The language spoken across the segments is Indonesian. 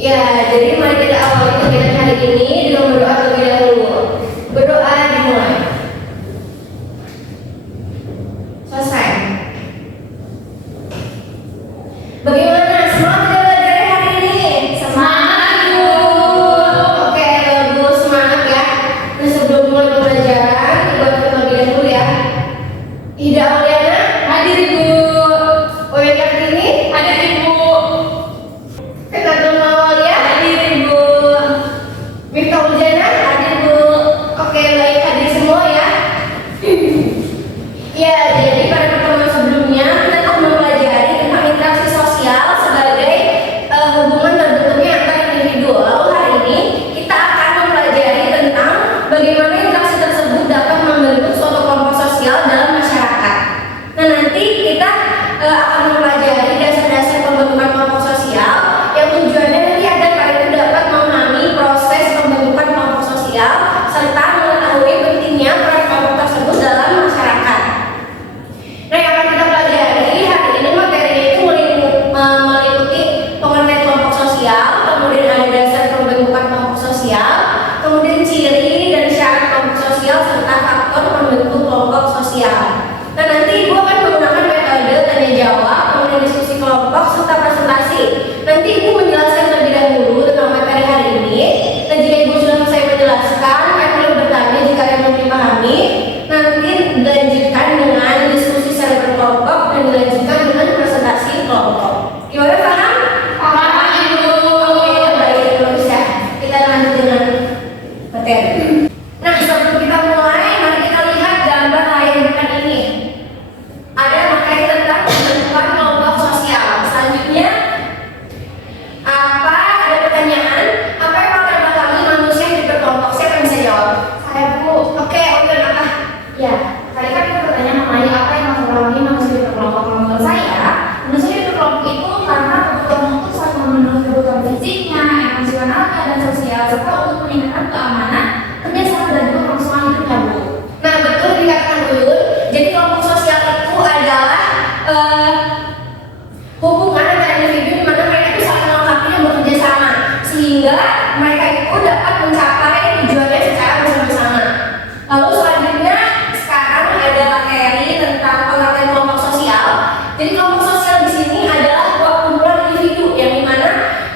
Ya, jadi mari kita awali kegiatan hari ini dengan berdoa terlebih dahulu. Berdoa dimulai. Selesai. Bagaimana? Semangat kita belajar hari ini? Semangat, Bu. Oke, bagus, semangat ya. Nah, sebelum mulai pembelajaran, buat terlebih dahulu ya. Ida Auliana, hadir Ibu. Oya Kartini, hadir Ibu. Fitnatul Mawalia, hadir Ibu. Miftah Uljana, hadir Bu. Oke, baik, hadir semua ya. Ya, jadi pada pertemuan sebelumnya kita telah mempelajari tentang interaksi sosial sebagai hubungan terbentuknya antar individu. Lalu hari ini kita akan mempelajari tentang bagaimana interaksi tersebut dapat membentuk suatu kelompok sosial dalam masyarakat. Nah, nanti kita akan mempelajari dasar-dasar pembentukan kelompok sosial yang tujuannya nanti agar kalian itu dapat memahami proses pembentukan kelompok sosial serta mengetahui pentingnya peran kelompok tersebut dalam masyarakat. Nah, yang akan kita pelajari hari ini materinya itu meliputi pengertian kelompok sosial, kemudian ada dasar pembentukan kelompok sosial, kemudian ciri dan syarat kelompok sosial serta faktor pembentuk kelompok sosial. Nah, nanti Ibu akan menggunakan metode tanya jawab, kemudian diskusi kelompok serta presentasi. Nanti Ibu menjelaskan terlebih dahulu tentang materi hari ini. Dan jika Ibu sudah selesai menjelaskan, kalian boleh bertanya jika yang belum dipahami. Nanti dilanjutkan dengan diskusi secara berkelompok dan dilanjutkan dengan presentasi kelompok. Gimana, paham? Paham, Ibu. Oke, baik, bagus ya. Kita lanjut dengan materi. Nah, sebelum kita mulai, mari kita lihat gambar layar depan ini. Ada materi tentang pembentukan kelompok sosial. Selanjutnya, ada pertanyaan? Apa yang latar belakangi manusia yang berkelompok? Siapa yang bisa jawab? Saya, Bu. Oke, apa? Ya, tadi kan kita bertanya mengenai apa yang latar belakangi manusia berkelompok. Menurut saya, manusia berkelompok itu karena kebutuhan untuk saling memenuhi kebutuhan fisiknya, emosionalnya, dan sosial, serta untuk meningkatkan keamanan, kerjasama dan juga kelangsungan hidupnya, Bu. Nah, betul dikatakan Uyun. Jadi kelompok sosial itu adalah hubungan antara individu di mana mereka itu saling melengkapi dan bekerja sama sehingga mereka itu dapat mencapai tujuannya secara bersama-sama. Lalu selanjutnya sekarang ada materi tentang pengertian kelompok sosial. Jadi kelompok sosial di sini adalah kumpulan individu yang dimana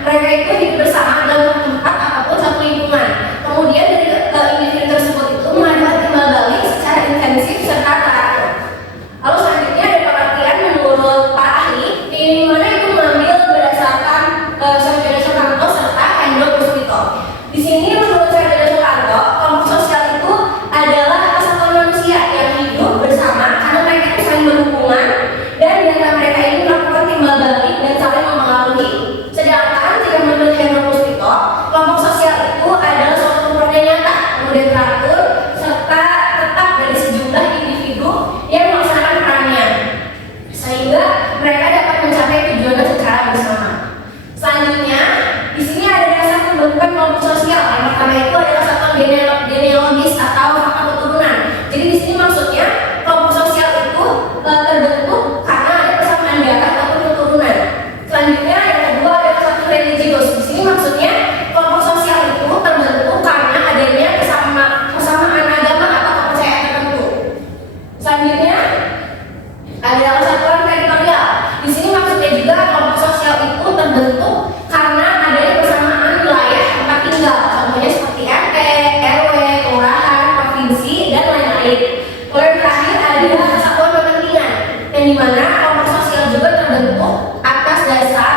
mereka itu hidup bersama dalam tempat ataupun satu lingkungan. Kemudian dari individu tersebut itu mengadakan timbal balik secara intensif serta teratur. Lalu selanjutnya ada pengertian menurut para ahli di mana itu mengambil berdasarkan Sarjana Soekarno serta Hendro Puspito. Di sini menurut Sarjana Soekarno, kelompok sosial itu adalah kesatuan manusia yang hidup bersama karena mereka itu saling berhubungan dan di antara mereka ini melakukan timbal balik dan saling mempengaruhi. Sedangkan jika menurut Hendro Puspito, kelompok sosial itu adalah suatu kumpulan yang nyata, kemudian teratur serta tetap dari sejumlah individu yang melaksanakan perannya sehingga mereka dapat mencapai tujuannya secara bersama. Selanjutnya, di sini ada dasar pembentukan kelompok sosial. Yang pertama itu adalah satuan genealogis atau faktor keturunan. Jadi di sini maksudnya kelompok sosial itu terbentuk karena ada persamaan darah ataupun keturunan. Selanjutnya yang kedua adalah satuan religius. Di sini maksudnya kelompok sosial itu terbentuk karena adanya kesamaan agama atau kepercayaan tertentu. Selanjutnya adalah satuan teritorial. Di sini maksudnya juga kelompok sosial itu terbentuk karena adanya persamaan wilayah tempat tinggal. Contohnya seperti RT, RW, kelurahan, provinsi, dan lain-lain. Kemudian terakhir ada kesatuan kepentingan, yang dimana kelompok sosial juga terbentuk atas dasar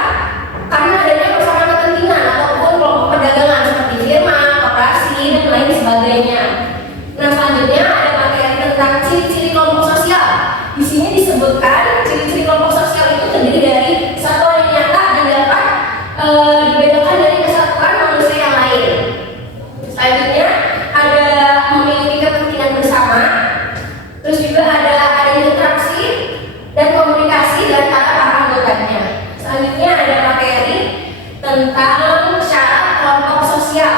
karena adanya persamaan kepentingan ataupun kelompok perdagangan seperti firma, koperasi, dan lain sebagainya. Nah, selanjutnya ada materi tentang ciri-ciri kelompok sosial. Di sini disebutkan ciri-ciri kelompok sosial itu terdiri dari satuan yang nyata dan dapat dibedakan dari kesatuan manusia yang lain. Selanjutnya ada memiliki kepentingan bersama, terus juga ada interaksi dan komunikasi di antara para anggotanya. Selanjutnya ada materi tentang syarat kelompok sosial.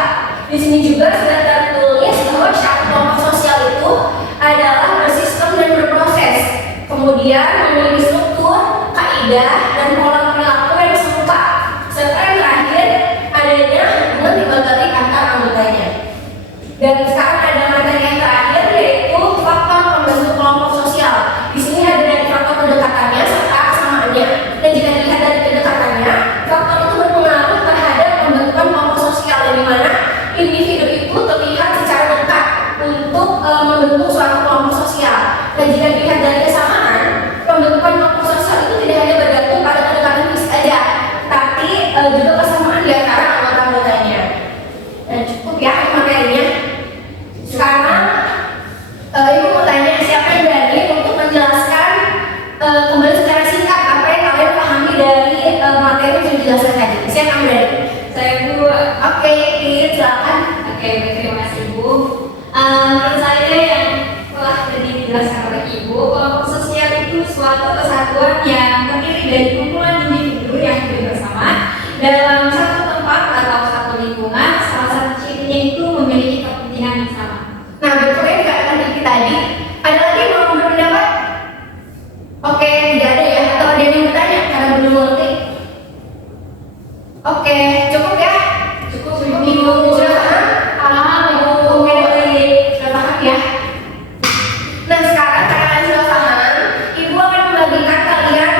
Di sini juga sudah tertulis bahwa syarat kelompok sosial itu adalah bersistem dan berproses, kemudian memiliki struktur, kaidah, dan pola perilaku yang serupa, serta kelompok sosial itu suatu kesatuan yang terdiri dari kumpulan individu yang hidup bersama dalam satu tempat atau satu lingkungan. Salah satu cirinya itu memiliki kepentingan yang sama. Nah, betulnya nggak tadi tadi. Ada lagi yang mau berpendapat? Oke, tidak ada ya. Atau ada yang mau bertanya karena belum mengerti? Oke, cukup ya? Cukup Ibu sudah paham? Paham Ibu. Oke, baik. Sudah paham ya? Nah, sekarang karena kalian sudah paham, Ibu akan membagikan kalian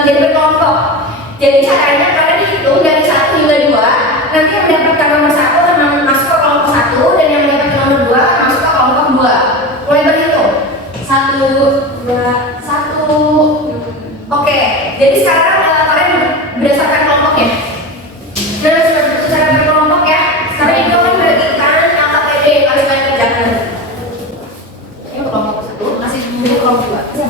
menjadi berkelompok. Jadi caranya kalian hitung dari 1 hingga 2. Nanti yang mendapatkan nomor 1 akan masuk ke kelompok 1 dan yang mendapatkan nomor 2 akan masuk ke kelompok 2. Mulai berhitung. 1, 2, 1. Oke, jadi sekarang kalian berdasarkan kelompoknya. Nah, sudah tentu cara berkelompok ya. Sekarang itu akan membagikan LKPD yang harus kalian kerjakan. Ini kelompok 1, masih di kelompok 2.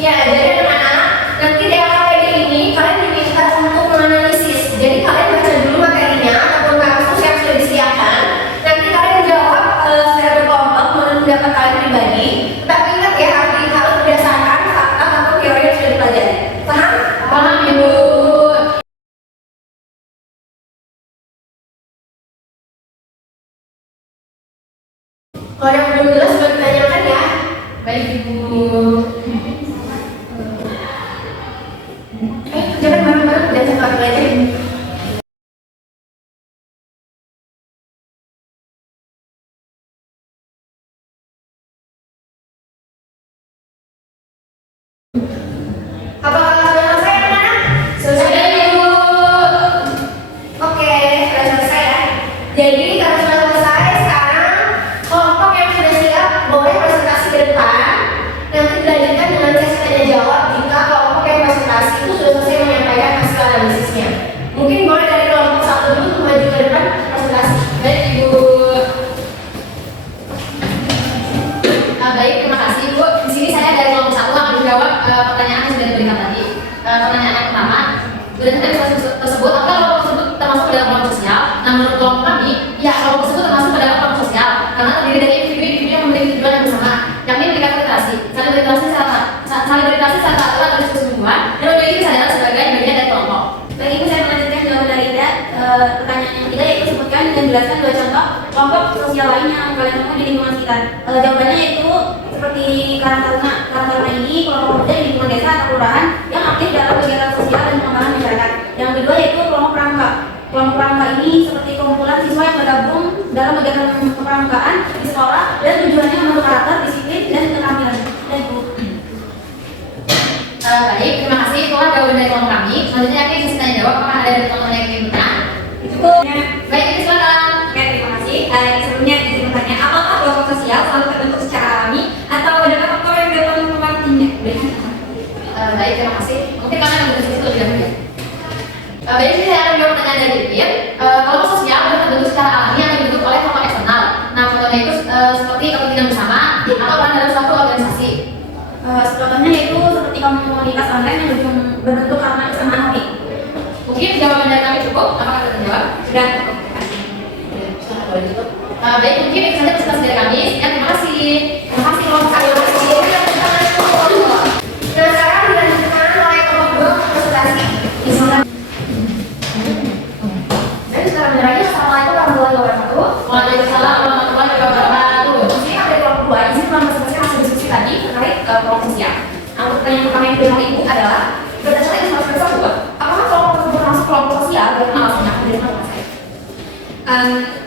Ya, jadi anak-anak, nanti di LKPD ini kalian diminta untuk menganalisis. Jadi kalian baca dulu materinya ataupun kasus yang sudah disediakan. Nanti kalian jawab secara berkelompok menurut pendapat kalian pribadi. Tapi ingat ya, harus berdasarkan fakta atau teori yang sudah dipelajari. Paham? Paham Ibu. Kalau yang belum jelas boleh ditanyakan ya. Baik Ibu. Jangan bareng-bareng dan satu lagi aja. Apakah sudah selesai anak-anak? Sudah Ibu. Oke, sudah selesai ya. Jadi kalau sudah selesai, sekarang kelompok yang sudah siap boleh presentasi ke depan. Nanti dilanjutkan dengan sesi tanya jawab jika kelompok yang presentasi itu sudah selesai menyampaikan hasil analisisnya. Mungkin boleh dari kelompok 1 dulu maju ke depan presentasi. Baik Ibu. Baik, terima kasih Bu. Di sini saya dari kelompok 1 akan menjawab pertanyaan yang sudah diberikan tadi. Pertanyaan yang pertama, berdasarkan diskusi tersebut, apakah kelompok tersebut termasuk pada kelompok sosial? Nah, menurut kelompok kami, ya kelompok tersebut termasuk pada kelompok sosial karena terdiri dari individu-individu yang memiliki tujuan yang bersama, yang ingin memberikan literasi, saling berinteraksi secara aturan atau diskusi hubungan, dan memiliki kesadaran sebagai bagian dari kelompok. Baik Ibu, saya melanjutkan jawaban dari Ida. Pertanyaan yang ketiga yaitu sebutkan dan jelaskan 2 contoh kelompok sosial lain yang kalian temui di lingkungan sekitar. Jawabannya yaitu seperti Karang Taruna ini kelompok pemuda di lingkungan desa atau kelurahan yang aktif dalam kegiatan sosial dan pengembangan masyarakat. Yang kedua yaitu kelompok pramuka. Kelompok pramuka ini seperti kumpulan siswa yang bergabung dalam kegiatan kepramukaan di sekolah dan tujuannya membentuk karakter, disiplin, dan keterampilan. Dan Ibu. Baik, terima kasih. Itulah jawaban dari kelompok kami. Selanjutnya kami sesi tanya jawab. Apakah ada dari teman-teman yang ingin bertanya? Cukup. Baik, ini silakan. Oke, terima kasih. Sebelumnya izin bertanya, apakah kelompok sosial selalu terbentuk secara alami atau adakah faktor yang dapat mempengaruhinya? Baik, terima kasih. Mungkin kalian akan berdiskusi lebih dahulu ya. Baik, ini saya akan menjawab pertanyaan dari Pipin. Kelompok sosial dapat terbentuk secara alami yang dibentuk oleh faktor eksternal. Nah, contohnya itu seperti kepentingan bersama atau peran dalam suatu organisasi. Contohnya yaitu seperti komunitas online yang berbentuk karena kesamaan hobi. Mungkin jawaban dari kami cukup. Apakah kita terjawab? Sudah. Baik, mungkin itu saja presentasi dari kami. Ya, terima kasih. Terima kasih kelompok kami. Nah, sekarang dilanjutkan oleh kelompok 2 presentasi. Dan sekarang berarti Assalamualaikum warahmatullahi wabarakatuh. Waalaikumsalam warahmatullahi wabarakatuh. Ini ada kelompok 2, izin masing-masing masih diskusi tadi terkait kelompok sosial. Nah, untuk pertanyaan pertama yang diberikan Ibu adalah berdasarkan informasi tersebut, apakah kelompok tersebut masuk kelompok sosial dan alasannya dari mana saya?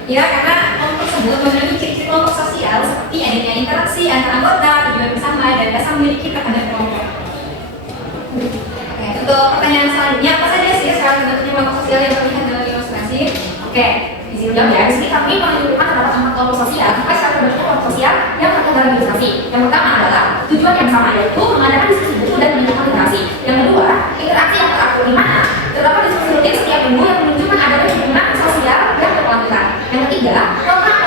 Ya, karena kelompok tersebut memiliki ciri-ciri kelompok sosial seperti adanya interaksi antar anggota, tujuan bersama, dan dasar memiliki terhadap kelompok. Oke, untuk pertanyaan selanjutnya, apa saja sih syarat terbentuknya kelompok sosial yang terlihat dalam ilustrasi? Oke, izin jawab ya. Di sini kami menunjukkan terdapat 4 kelompok sosial. Maka syarat terbentuknya kelompok sosial yang terlihat dalam ilustrasi. Yang pertama adalah tujuan yang sama, yaitu mengadakan diskusi buku dan menunjukkan literasi. Yang kedua, interaksi yang teratur di mana terdapat diskusi rutin setiap minggu yang menunjukkan adanya hubungan sosial yang berkelanjutan. Yang ketiga, tentang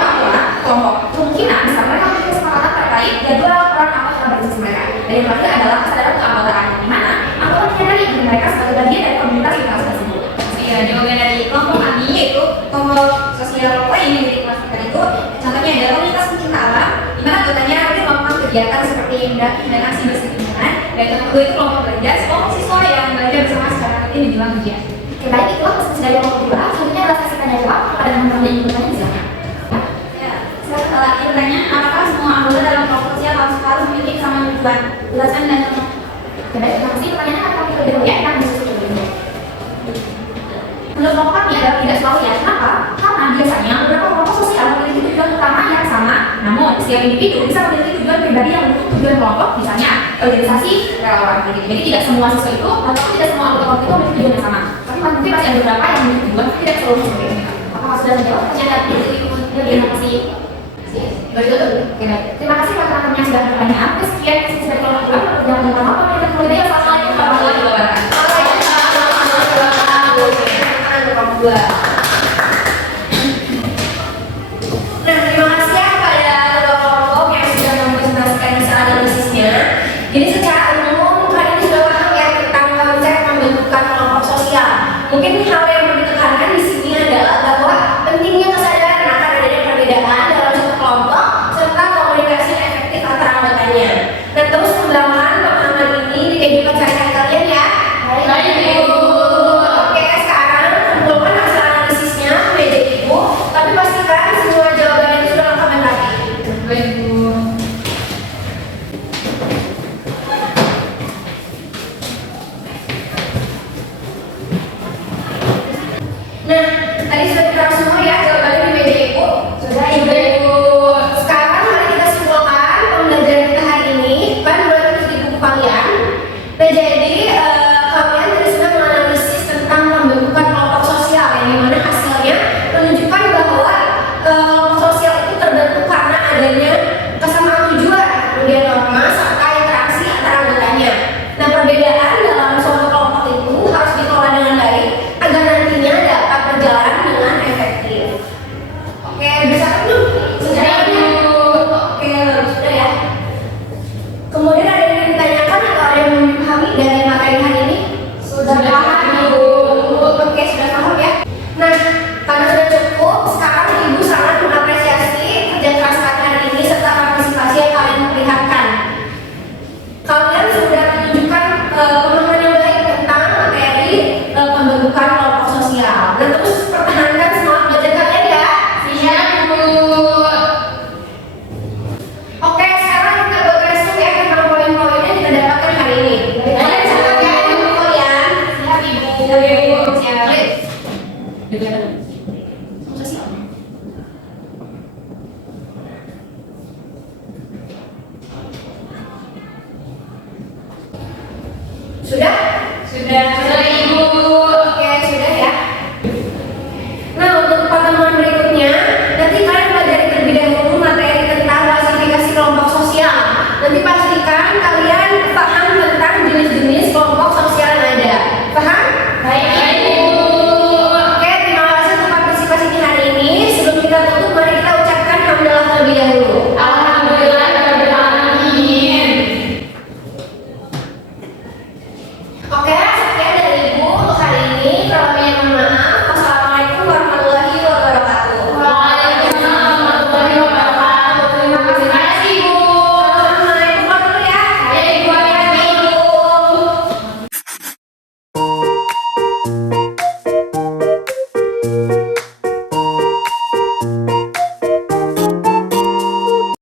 kelompok kemungkinan bisa mereka memiliki kesepakatan terkait jadwal peran atau kapasitas mereka. Dan yang terakhir adalah kesadaran keanggotaan di mana anggota menyadari diri mereka sebagai bagian dari komunitas literasi tersebut. Ya, jawaban dari kelompok kami yaitu kelompok sosial lain yang dimiliki kelas kita itu contohnya adalah komunitas pencinta alam di mana anggotanya rutin melakukan kegiatan kegiatan seperti mendaki dan aksi bersih lingkungan. Dan yang kedua itu kelompok belajar, kelompok siswa yang belajar bersama secara rutin di dalam ujian. Oke, baik, itulah pesan dari kelompok 2. Selanjutnya adalah sesi tanya jawab. Kepada teman-teman yang ingin bertanya, silakan. Ya, setelah ini bertanya, apakah semua anggota dalam kelompok sosial harus memiliki kesamaan tujuan? Jelaskan dan contoh. Oke, baik, terima kasih. Pertanyaannya akan kami terlebih dahulu ya. Kita akan diskusi terlebih dahulu. Menurut kelompok kami adalah tidak selalu ya. Kenapa? Karena biasanya beberapa kelompok sosial memiliki tujuan utama yang sama. Namun, setiap individu bisa memiliki tujuan pribadi yang mendukung tujuan kelompok, misalnya organisasi, relawan. Jadi tidak semua siswa itu atau tidak semua anggota kelompok itu memiliki tujuan yang sama. Tapi mungkin masih ada beberapa yang memiliki tujuan tidak selalu seperti ini. Apakah sudah menjawab pertanyaan dari terima kasih. Oke, baik. Terima kasih buat teman-teman yang sudah bertanya. Sekian sesi dari kelompok 2. Jangan lupa pemerintahan politik. Assalamualaikum warahmatullahi wabarakatuh. Nah, terima kasih ya kepada ketua kelompok yang sudah mempresentasikan hasil analisisnya. Jadi secara umum kalian sudah paham ya tentang konsep pembentukan kelompok sosial. Mungkin hal yang perlu ditekankan di sini adalah bahwa pentingnya kesadaran akan adanya perbedaan dalam satu kelompok serta komunikasi yang efektif antara anggotanya. Nah, terus kembangkan pemahaman ini di kehidupan sehari-hari kalian ya. Baik, Bu. Oke, sekarang kumpulkan hasil analisisnya ke meja ibu, tapi pastikan semua jawabannya itu sudah lengkap dan rapi. Baik, Bu. Nah, tadi sudah diterang semua ya jawabannya di meja ibu. Sudah, Ibu. Sekarang mari kita simpulkan pembelajaran kita hari ini kan mulai terus di buku kalian. Nah, jadi kalian tadi sudah menganalisis tentang pembentukan kelompok sosial yang dimana hasilnya menunjukkan bahwa kelompok sosial itu terbentuk karena adanya kesamaan tujuan, kemudian norma serta interaksi antara anggotanya. Nah, perbedaan dalam suatu kelompok itu harus dikelola dengan baik agar nantinya dapat berjalan dengan efektif. Oke, bisa kan belum? Sudah Bu. Oke, sudah ya. Kemudian ada yang ditanyakan atau ada yang belum dipahami dari materi hari ini? Sudah paham, Bu. Oke, sudah paham ya. Nah, karena sudah cukup, sekarang Ibu sangat mengapresiasi kerja keras kalian hari ini serta partisipasi yang kalian perlihatkan. Kalian sudah menunjukkan pemahaman yang baik tentang materi pembentukan kelompok sosial. Dan terus pertahankan semangat belajar kalian ya. Siap, Bu. Oke, sekarang kita beresum ya tentang poin-poin yang kita dapatkan hari ini. Kalian catat ya buku kalian. Siap, Ibu. Siap. Sudah? Sudah.